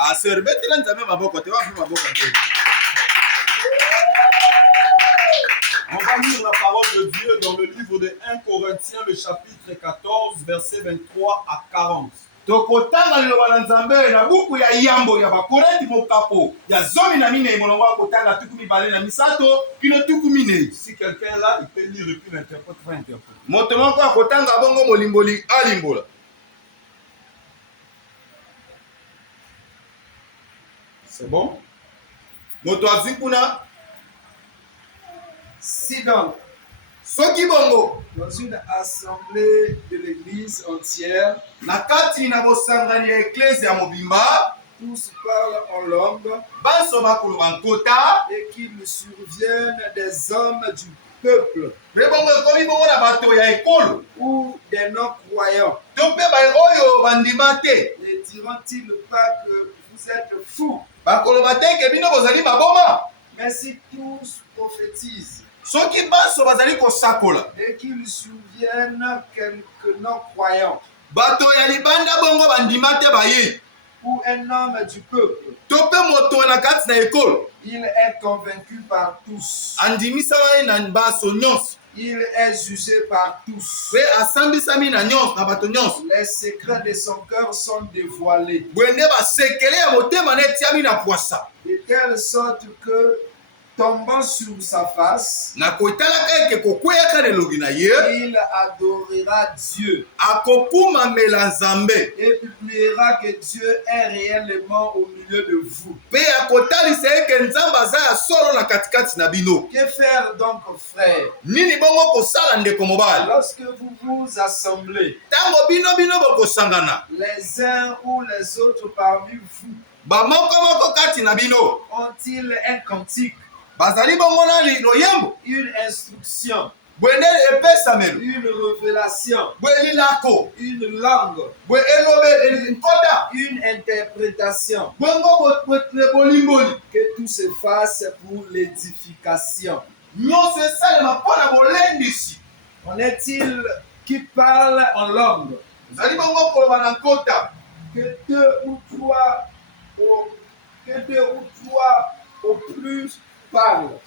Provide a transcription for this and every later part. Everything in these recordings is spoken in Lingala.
Ah, sœur, mettez-la nzambe maboko, te wapi maboko te. On va lire la parole de Dieu dans le livre de 1 Corinthiens, le chapitre 14, versets 23 à 40. Tokotanga liloba na nzambe na buku ya yambo ya bakorinti mokapo ya zomi na minei molongo akotanga tuku mibale na misato kino tuku minei. Si quelqu'un là, il peut lire et puis l'interprète va interpréter. Moto moko akotanga bongo molimboli alimbola. C'est bon? Moto azikuna. Si donc, Soki bongo dans une assemblée de l'église entière, na kati na bosangani ya eklese ya mobimba tous parlent en langue banso bakoloba nkota et qu'il survienne des hommes du peuple mpe bongo ekomi bongo na bato ya ekolo ou des non-croyants, to mpe oyo bandima te ne diront-ils pas que vous êtes fous? bakoloba te ke bino bozali maboma? Mais si tous prophétisent soki banso bazali kosakola et qu'il survienne quelques non-croyants bato ya libanda bongo bandima te bayei ou un homme du peuple, to mpe moto na kati na ekolo il est convaincu par tous, andimisama ye na baso nyonso il est jugé par tous. mpe asambisami na nyonso na bato nyonso Les secrets de son cœur sont dévoilés, bwende basekele ya motema na etiami na pwasa de telle sorte que, tombant sur sa face, na kotalaka eke kokweyaka na elongi na ye il adorera Dieu akokumamela nzambe et publiera que Dieu est réellement au milieu de vous. mpe akotalisa eke nzambe aza ya solo na katikati na bino. Que faire donc, frères, nini bongo kosala ndeko mobali lorsque vous vous assemblez, ntango bino bokosangana les uns ou les autres parmi vous, bamoko kati na bino ont-ils un cantique, bazali bongo na loyembo une instruction, bwende epesamelo une révélation, bwe lilako une langue, bwe elobe nkota une interprétation? bongo bolimboli Que tout se fasse pour l'édification. nyonso esalema mpo na bolendisi. En est-il qui parle en langue? ozali bongo koloba na nkota Que deux ou trois au plus parlent.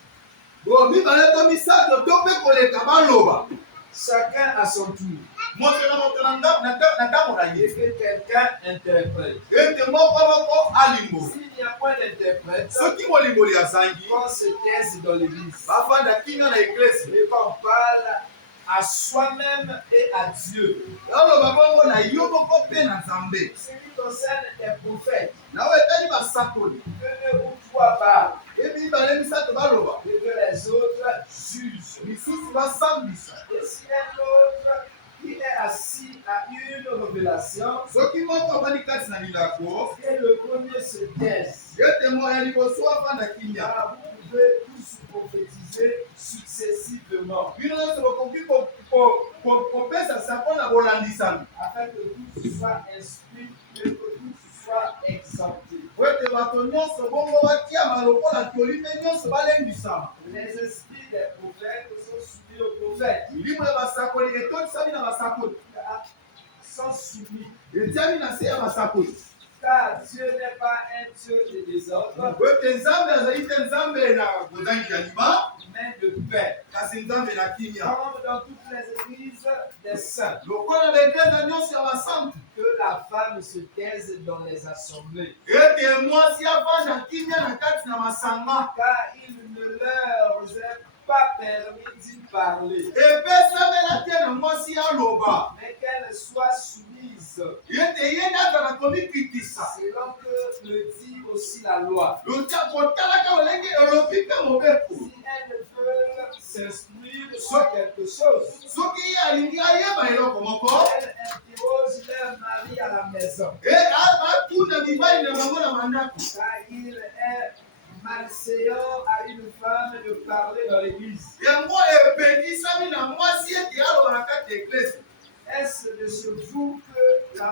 bo mibale to misato to mpe koleka baloba Chacun à son tour. moto na ntango na Et ye que quelqu'un interprète. ete moko alimbola. S'il n'y a point d'interprète, soki molimboli azangi qu'on se taise dans l'église. bafanda kinga na eklesi Et qu'on parle à soi-même et à Dieu. oloba bongo na yo moko mpe na nzambe Ce qui concerne les prophètes, nawe etali basakoli que deux ou trois parlent, ebi mibale misato baloba et que les autres jugent. misusu basambisa. Et si un autre qui est assis à une révélation, soki moko avandi kati na lilako et le premier se taise, ete ya liboso afanda kinya car vous pouvez tous prophétiser successivement, bino nyonso bokoki kopesa sango na bolandisami afin que tous soient instruits et que tous soient exemptés. po ete bato nyonso bongo batiama lokola toli mpe nyonso balendisama. Les esprits des prophètes sont soumis aux prophètes, milimo ya basakoli etotisami na basakoli sont soumis, etiami na se ya basakoli car Dieu n'est pas un Dieu de désordre, po ete nzambe azali te nzambe na bozangi ya liba mais de paix. kasi nzambe na kimia Comme dans toutes les églises des saints, lokola baeglise nyonso ya basantu que la femme se taise dans les assemblées, ete mwasi avanda kimia na kati na masanga car il ne leur est pas permis d'y parler, epesamela te na mwasi aloba mais qu'elle soit soumise, ete ye naza na komikitisa selon que le dit aussi la loi. kotalaka olenge elobi mpe mobeko Si elles veulent s'instruire sur quelque chose, soki ye alingi ayeba eloko moko elles interrogent leur mari à la maison, batuna mibali na bango na mandako car il est malséant à une femme de parler dans l'église. yango epekisami na mwasi ete aloba na kati ya eglise. Est-ce de ce jour que la